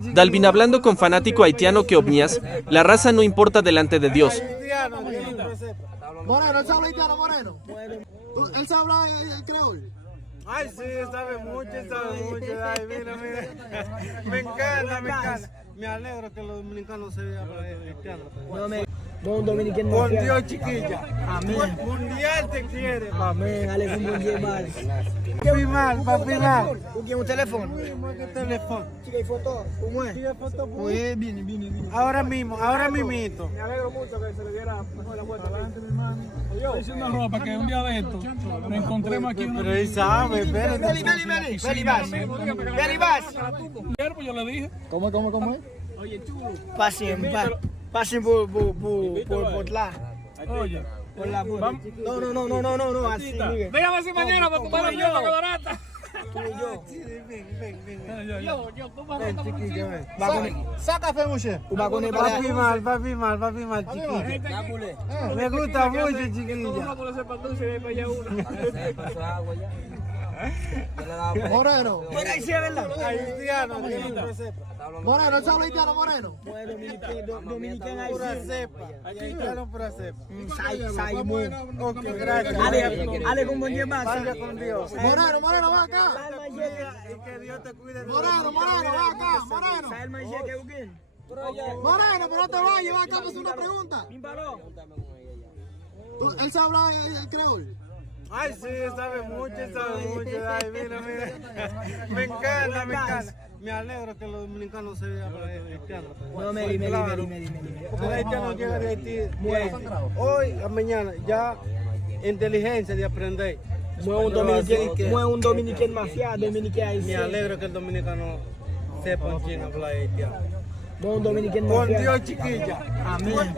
Dalvin hablando con fanático haitiano que obnias, la raza no importa delante de Dios. Moreno, ¿él sabe haitiano, Moreno? ¿Él sabe hablar creol? Ay, sí, sabe mucho. Ay, mira. Me encanta. Me alegro que los dominicanos se vean haitiano. Bom dominicano. Con Dios, chiquilla. Amén. Mundial te quiere, papi. Amén. Ale con bom dia mal. Papi mal. O que um telefone? ¿Qué teléfono? Tirei foto. Como é? Oi, Bini. Ahora mismito. Me alegro mucho que se le diera mejor la vuelta adelante, mi hermano. Estoy haciendo ropa que un día de esto nos encontremos aquí. Pero él sabe, espérate. Beli Bass. Pues yo le dije. ¿Cómo es? Pasen por lá. Oye, Por lá. No, así, Miguel. déjame si mañana para comprar la mierda que barata. Tú y yo. Yo, tú barata. Saca fe, mujer. O bagulho é Papi mal, chiquilla. Me gusta mucho, chiquilla. Por ese panduce y ahí para allá uno. Moreno. Por aí, sim, é verdade. Haitiano, que no lo sepa. Moreno, ¿él sabe haitiano, Moreno? Dominicano aí, Pura sim. cepa. Haitiano pura cepa. Sai muito. Ok, gracias. Ale com bom dia, Massa. Vaya con Dios. Moreno, ven acá. Y que Dios te cuide. Moreno, ven acá. Moreno. Sai mais que alguém. Moreno, pero no te vayas, ven acá para hacer una pregunta. ¿Él sabe hablar creol? Ay, sí, sabe mucho. Ay, mira. Me encanta. Me alegro que los dominicanos se vean haitianos. No, Meri. Porque el haitiano llega de Haití. Hoy, a mañana, ya inteligencia de aprender. Não é um dominicano mafiado, dominicano aí. Me alegro que el dominicano sepa en chino hablar haitiano. Bom dominicano Con mafiado. Dios, chiquilla. Amén.